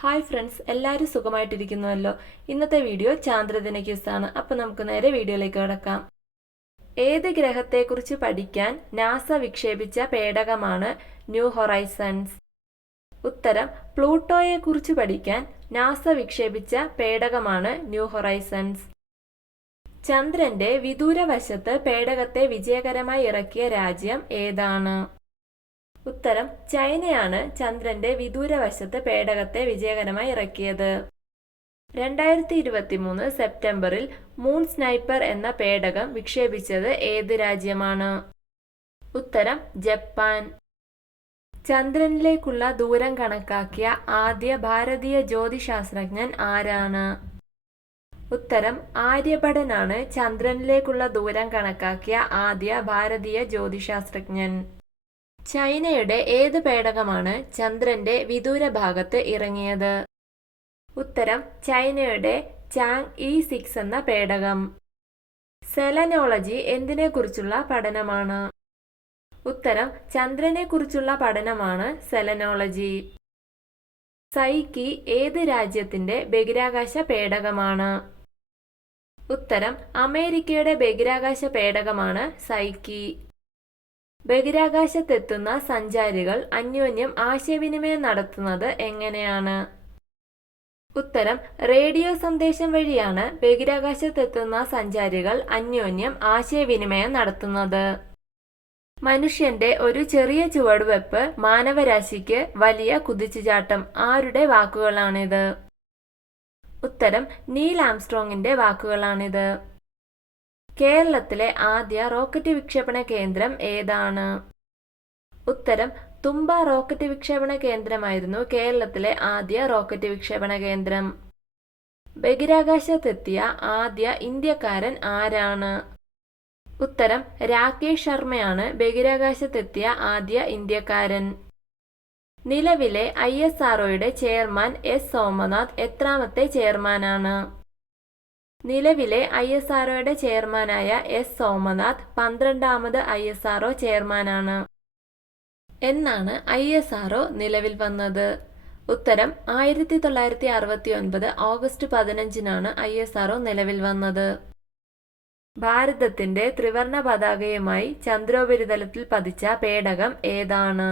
Hi friends, എല്ലാവരും സുഖമായിട്ടിരിക്കുന്നുവല്ലോ. ഇന്നത്തെ video ചാന്ദ്രദിന ക്യൂസാണ്. അപ്പോൾ നമുക്ക് നേരെ വീഡിയോയിലേക്ക് കടക്കാം. ഏത് ഗ്രഹത്തെക്കുറിച്ച് പഠിക്കാൻ നാസ വിക്ഷേപിച്ച പേടകമാണ് ന്യൂ ഹൊറൈസൺസ്? ഉത്തരം പ്ലൂട്ടോയെക്കുറിച്ച് പഠിക്കാൻ നാസ വിക്ഷേപിച്ച പേടകമാണ് ന്യൂ ഹൊറൈസൺസ്. ചന്ദ്രന്റെ വിദൂരവശത്ത് പേടകത്തെ വിജയകരമായി ഇറക്കിയ രാജ്യം ഏതാണ്? ഉത്തരം ചൈനയാണ് ചന്ദ്രന്റെ വിദൂരവശത്ത് പേടകത്തെ വിജയകരമായി ഇറക്കിയത്. 2023 സെപ്റ്റംബറിൽ മൂൺ സ്നൈപ്പർ എന്ന പേടകം വിക്ഷേപിച്ചത് ഏത് രാജ്യമാണ്? ഉത്തരം ജപ്പാൻ. ചന്ദ്രനിലേക്കുള്ള ദൂരം കണക്കാക്കിയ ആദ്യ ഭാരതീയ ജ്യോതിശാസ്ത്രജ്ഞൻ ആരാണ്? ഉത്തരം ആര്യഭടനാണ് ചന്ദ്രനിലേക്കുള്ള ദൂരം കണക്കാക്കിയ ആദ്യ ഭാരതീയ ജ്യോതിശാസ്ത്രജ്ഞൻ. ചൈനയുടെ ഏത് പേടകമാണ് ചന്ദ്രന്റെ വിദൂര ഭാഗത്ത് ഇറങ്ങിയത്? ഉത്തരം ചൈനയുടെ ചാങ്-ഇ-6 എന്ന പേടകം. സെലനോളജി എന്തിനെക്കുറിച്ചുള്ള പഠനമാണ്? ഉത്തരം ചന്ദ്രനെക്കുറിച്ചുള്ള പഠനമാണ് സെലനോളജി. സൈക്കി ഏത് രാജ്യത്തിന്റെ ബഹിരാകാശ പേടകമാണ്? ഉത്തരം അമേരിക്കയുടെ ബഹിരാകാശ പേടകമാണ് സൈക്കി. ബഹിരാകാശത്തെത്തുന്ന സഞ്ചാരികൾ അന്യോന്യം ആശയവിനിമയം നടത്തുന്നത് എങ്ങനെയാണ്? ഉത്തരം റേഡിയോ സന്ദേശം വഴിയാണ് ബഹിരാകാശത്തെത്തുന്ന സഞ്ചാരികൾ അന്യോന്യം ആശയവിനിമയം നടത്തുന്നത്. മനുഷ്യന്റെ ഒരു ചെറിയ ചുവടുവെപ്പ് മാനവരാശിക്ക് വലിയ കുതിച്ചുചാട്ടം. ആരുടെ വാക്കുകളാണിത്? ഉത്തരം നീൽ ആംസ്ട്രോങ്ങിന്റെ വാക്കുകളാണിത്. കേരളത്തിലെ ആദ്യ റോക്കറ്റ് വിക്ഷേപണ കേന്ദ്രം ഏതാണ്? ഉത്തരം തുമ്പ റോക്കറ്റ് വിക്ഷേപണ കേന്ദ്രമായിരുന്നു കേരളത്തിലെ ആദ്യ റോക്കറ്റ് വിക്ഷേപണ കേന്ദ്രം. ബഹിരാകാശത്തെത്തിയ ആദ്യ ഇന്ത്യക്കാരൻ ആരാണ്? ഉത്തരം രാകേഷ് ശർമ്മയാണ് ബഹിരാകാശത്തെത്തിയ ആദ്യ ഇന്ത്യക്കാരൻ. നിലവിലെ ISROയുടെ ചെയർമാൻ എസ് സോമനാഥ് എത്രാമത്തെ ചെയർമാനാണ്? നിലവിലെ ISROയുടെ ചെയർമാനായ എസ് സോമനാഥ് 12ാമത് ISRO ചെയർമാനാണ്. എന്നാണ് ISRO നിലവിൽ വന്നത്? ഉത്തരം 1969 ഓഗസ്റ്റ് 15-നാണ് ISRO നിലവിൽ വന്നത്. ഭാരതത്തിന്റെ ത്രിവർണ പതാകയുമായി ചന്ദ്രോപരിതലത്തിൽ പതിച്ച പേടകം ഏതാണ്?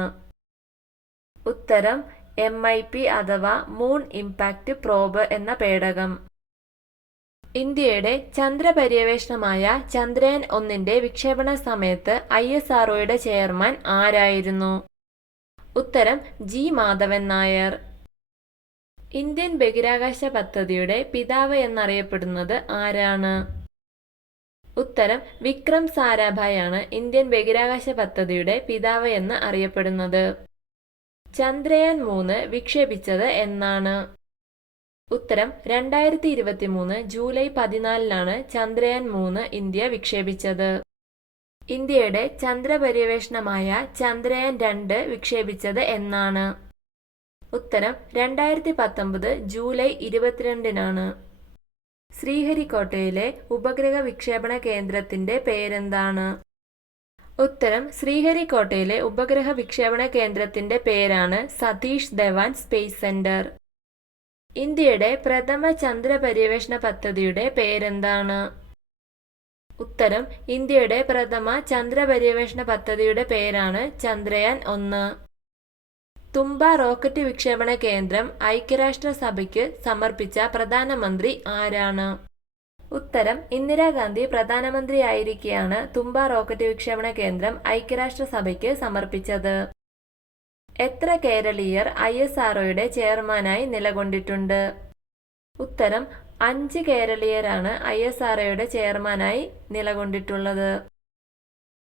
ഉത്തരം MIP അഥവാ മൂൺ ഇംപാക്ട് പ്രോബ് എന്ന പേടകം. ഇന്ത്യയുടെ ചന്ദ്രപര്യവേഷണമായ ചന്ദ്രയാൻ 1ന്റെ വിക്ഷേപണ സമയത്ത് ISROയുടെ ചെയർമാൻ ആരായിരുന്നു? ഉത്തരം G മാധവൻ നായർ. ഇന്ത്യൻ ബഹിരാകാശ പദ്ധതിയുടെ പിതാവ് എന്നറിയപ്പെടുന്നത് ആരാണ്? ഉത്തരം വിക്രം സാരാഭായ് ആണ് ഇന്ത്യൻ ബഹിരാകാശ പദ്ധതിയുടെ പിതാവ് എന്ന് അറിയപ്പെടുന്നത്. ചന്ദ്രയാൻ 3 വിക്ഷേപിച്ചത് എന്നാണ്? ഉത്തരം 2023 ജൂലൈ 14-നാണ് ചന്ദ്രയാൻ 3 ഇന്ത്യ വിക്ഷേപിച്ചത്. ഇന്ത്യയുടെ ചന്ദ്രപര്യവേഷണമായ ചന്ദ്രയാൻ 2 വിക്ഷേപിച്ചത് എന്നാണ്? ഉത്തരം 2019 ജൂലൈ 22-നാണ്. ശ്രീഹരിക്കോട്ടയിലെ ഉപഗ്രഹ വിക്ഷേപണ കേന്ദ്രത്തിന്റെ പേരെന്താണ്? ഉത്തരം ശ്രീഹരിക്കോട്ടയിലെ ഉപഗ്രഹ വിക്ഷേപണ കേന്ദ്രത്തിന്റെ പേരാണ് സതീഷ് ധവാൻ സ്പേസ് സെന്റർ. ഇന്ത്യയുടെ പ്രഥമ ചന്ദ്രപര്യവേഷണ പദ്ധതിയുടെ പേരെന്താണ്? ഉത്തരം ഇന്ത്യയുടെ പ്രഥമ ചന്ദ്രപര്യവേഷണ പദ്ധതിയുടെ പേരാണ് ചന്ദ്രയാൻ 1. തുമ്പ റോക്കറ്റ് വിക്ഷേപണ കേന്ദ്രം ഐക്യരാഷ്ട്രസഭയ്ക്ക് സമർപ്പിച്ച പ്രധാനമന്ത്രി ആരാണ്? ഉത്തരം ഇന്ദിരാഗാന്ധി പ്രധാനമന്ത്രിയായിരിക്കെയാണ് തുമ്പ റോക്കറ്റ് വിക്ഷേപണ കേന്ദ്രം ഐക്യരാഷ്ട്രസഭയ്ക്ക് സമർപ്പിച്ചത്. എത്ര കേരളീയർ ISROയുടെ ചെയർമാനായി നിലകൊണ്ടിട്ടുണ്ട്? ഉത്തരം 5 കേരളീയരാണ് ISROയുടെ ചെയർമാനായി നിലകൊണ്ടിട്ടുള്ളത്.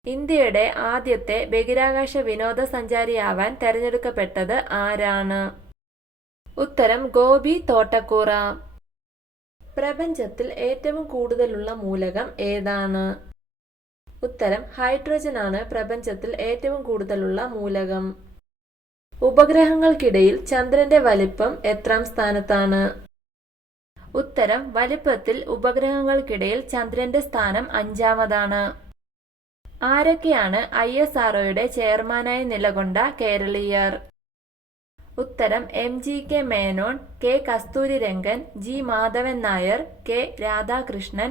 ഇന്ത്യയുടെ ആദ്യത്തെ ബഹിരാകാശ വിനോദസഞ്ചാരിയാവാൻ തെരഞ്ഞെടുക്കപ്പെട്ടത് ആരാണ്? ഉത്തരം ഗോപി തോട്ടക്കൂറ. പ്രപഞ്ചത്തിൽ ഏറ്റവും കൂടുതലുള്ള മൂലകം ഏതാണ്? ഉത്തരം ഹൈഡ്രജൻ ആണ് പ്രപഞ്ചത്തിൽ ഏറ്റവും കൂടുതലുള്ള മൂലകം. ഉപഗ്രഹങ്ങൾക്കിടയിൽ ചന്ദ്രന്റെ വലിപ്പം എത്രാം സ്ഥാനത്താണ്? ഉത്തരം വലിപ്പത്തിൽ ഉപഗ്രഹങ്ങൾക്കിടയിൽ ചന്ദ്രന്റെ സ്ഥാനം 5ാമതാണ്. ആരൊക്കെയാണ് ISROയുടെ ചെയർമാനായി നിലകൊണ്ട കേരളീയർ? ഉത്തരം MGK Menon, K Kasturirangan, G Madhavan Nair, K Radhakrishnan,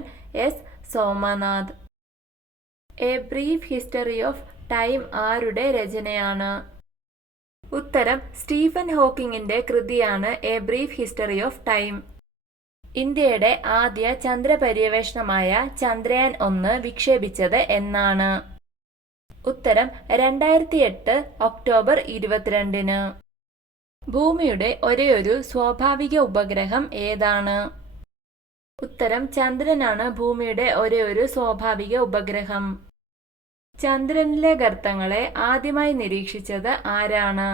S Somanath. A brief history of time ആരുടെ രചനയാണ്? ഉത്തരം സ്റ്റീഫൻ ഹോക്കിങ്ങിന്റെ കൃതിയാണ് a brief history of time. ഇന്ത്യയുടെ ആദ്യ ചന്ദ്രപര്യവേഷണമായ ചന്ദ്രയാൻ 1 വിക്ഷേപിച്ചത് എന്നാണ്? ഉത്തരം 2008 ഒക്ടോബർ 22-ന്. ഭൂമിയുടെ ഒരേയൊരു സ്വാഭാവിക ഉപഗ്രഹം ഏതാണ്? ഉത്തരം ചന്ദ്രനാണ് ഭൂമിയുടെ ഒരേയൊരു സ്വാഭാവിക ഉപഗ്രഹം. ചന്ദ്രനിലെ ഗർത്തങ്ങളെ ആദ്യമായി നിരീക്ഷിച്ചത് ആരാണ്?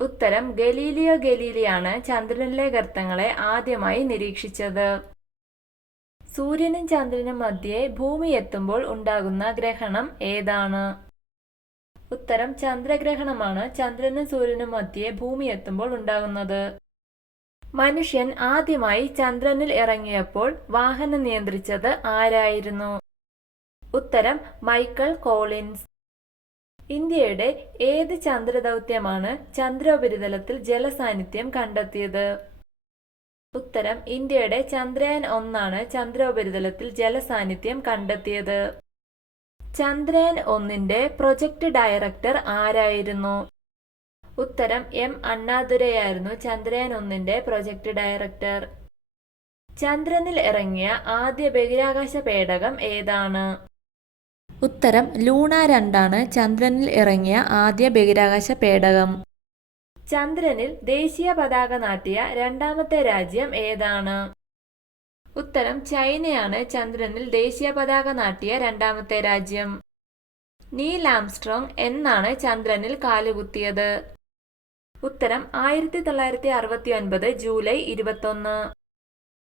ഉത്തരം ഗലീലിയോ ഗലീലിയാണ് ചന്ദ്രനിലെ ഗർത്തങ്ങളെ ആദ്യമായി നിരീക്ഷിച്ചത്. സൂര്യനും ചന്ദ്രനും മധ്യേ ഭൂമി എത്തുമ്പോൾ ഉണ്ടാകുന്ന ഗ്രഹണം ഏതാണ്? ഉത്തരം ചന്ദ്രഗ്രഹണമാണ് ചന്ദ്രനും സൂര്യനും മധ്യേ ഭൂമി എത്തുമ്പോൾ ഉണ്ടാകുന്നത്. മനുഷ്യൻ ആദ്യമായി ചന്ദ്രനിൽ ഇറങ്ങിയപ്പോൾ വാഹനം നിയന്ത്രിച്ചത് ആരായിരുന്നു? ഉത്തരം മൈക്കൽ കോളിൻസ്. ഇന്ത്യയുടെ ഏത് ചന്ദ്രദൗത്യമാണ് ചന്ദ്രോപരിതലത്തിൽ ജലസാന്നിധ്യം കണ്ടെത്തിയത്? ഉത്തരം ഇന്ത്യയുടെ ചന്ദ്രയാൻ 1 ചന്ദ്രോപരിതലത്തിൽ ജലസാന്നിധ്യം കണ്ടെത്തിയത്. ചന്ദ്രയാൻ 1 പ്രൊജക്ട് ഡയറക്ടർ ആരായിരുന്നു? ഉത്തരം M അണ്ണാദുരൈയായിരുന്നു ചന്ദ്രയാൻ 1 പ്രൊജക്ട് ഡയറക്ടർ. ചന്ദ്രനിൽ ഇറങ്ങിയ ആദ്യ ബഹിരാകാശ പേടകം ഏതാണ്? ഉത്തരം ലൂണ 2 ചന്ദ്രനിൽ ഇറങ്ങിയ ആദ്യ ബഹിരാകാശ പേടകം. ചന്ദ്രനിൽ ദേശീയ പതാക നാട്ടിയ രണ്ടാമത്തെ രാജ്യം ഏതാണ്? ഉത്തരം ചൈനയാണ് ചന്ദ്രനിൽ ദേശീയ പതാക നാട്ടിയ രണ്ടാമത്തെ രാജ്യം. നീൽ ആംസ്ട്രോങ് എന്നാണ് ചന്ദ്രനിൽ കാലുകുത്തിയത്? ഉത്തരം 1969 ജൂലൈ 21.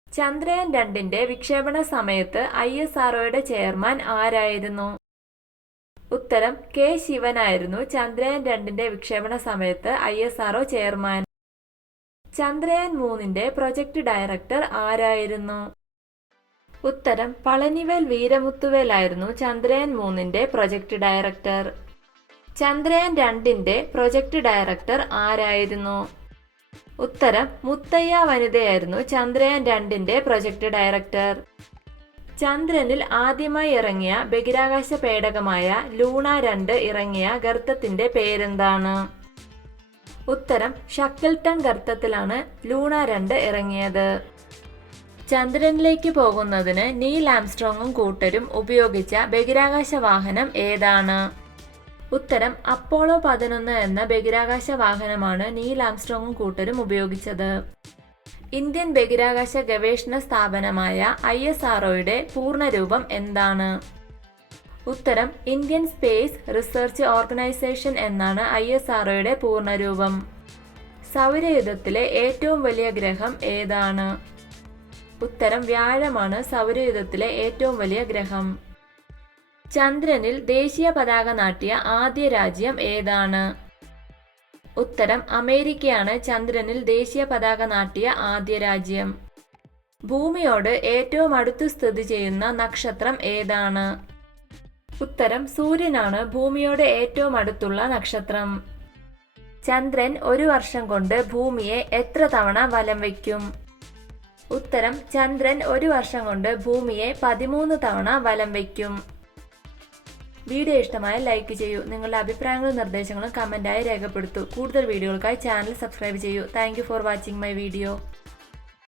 ചന്ദ്രയാൻ 2 വിക്ഷേപണ സമയത്ത് ISROയുടെ ചെയർമാൻ ആരായിരുന്നു? ഉത്തരം K ശിവനായിരുന്നു ചന്ദ്രയാൻ 2 വിക്ഷേപണ സമയത്ത് ISRO chairman. Chandrayaan 3 project director ആരായിരുന്നു? ഉത്തരം പളനിവേൽ വീരമുത്തുവേലായിരുന്നു Chandrayaan 3 project director. Chandrayaan 2 project director ആരായിരുന്നു? ഉത്തരം മുത്തയ്യ വനിതയായിരുന്നു ചന്ദ്രയാൻ 2 പ്രൊജക്ട് ഡയറക്ടർ. ചന്ദ്രനിൽ ആദ്യമായി ഇറങ്ങിയ ബഹിരാകാശ പേടകമായ ലൂണ 2 ഇറങ്ങിയ ഗർത്തത്തിന്റെ പേരെന്താണ്? ഉത്തരം ഷക്കിൾട്ടൺ ഗർത്തത്തിലാണ് ലൂണ 2 ഇറങ്ങിയത്. ചന്ദ്രനിലേക്ക് പോകുന്നതിന് നീൽ ആംസ്ട്രോങ്ങും കൂട്ടരും ഉപയോഗിച്ച ബഹിരാകാശ വാഹനം ഏതാണ്? ഉത്തരം അപ്പോളോ 11 എന്ന ബഹിരാകാശ വാഹനമാണ് നീൽ ആംസ്ട്രോങ്ങും കൂട്ടരും ഉപയോഗിച്ചത്. ഇന്ത്യൻ ബഹിരാകാശ ഗവേഷണ സ്ഥാപനമായ ISROയുടെ പൂർണ്ണരൂപം എന്താണ്? ഉത്തരം ഇന്ത്യൻ സ്പേസ് റിസർച്ച് ഓർഗനൈസേഷൻ എന്നാണ് ISROയുടെ പൂർണ്ണരൂപം. സൗരയൂഥത്തിലെ ഏറ്റവും വലിയ ഗ്രഹം ഏതാണ്? ഉത്തരം വ്യാഴമാണ് സൗരയൂഥത്തിലെ ഏറ്റവും വലിയ ഗ്രഹം. ചന്ദ്രനിൽ ദേശീയ പതാക നാട്ടിയ ആദ്യ രാജ്യം ഏതാണ്? ഉത്തരം അമേരിക്കയാണ് ചന്ദ്രനിൽ ദേശീയ പതാക നാട്ടിയ ആദ്യ രാജ്യം. ഭൂമിയോട് ഏറ്റവും അടുത്ത് സ്ഥിതി ചെയ്യുന്ന നക്ഷത്രം ഏതാണ്? ഉത്തരം സൂര്യനാണ് ഭൂമിയോട് ഏറ്റവും അടുത്തുള്ള നക്ഷത്രം. ചന്ദ്രൻ ഒരു വർഷം കൊണ്ട് ഭൂമിയെ എത്ര തവണ വലം വയ്ക്കും? ഉത്തരം ചന്ദ്രൻ ഒരു വർഷം കൊണ്ട് ഭൂമിയെ 13 തവണ വലം വയ്ക്കും. വീഡിയോ ഇഷ്ടമായ ലൈക്ക് ചെയ്യൂ. നിങ്ങളുടെ അഭിപ്രായങ്ങളും നിർദ്ദേശങ്ങളും കമന്റായി രേഖപ്പെടുത്തൂ. കൂടുതൽ വീഡിയോകൾക്കായി ചാനൽ സബ്സ്ക്രൈബ് ചെയ്യൂ. Thank you for watching my video.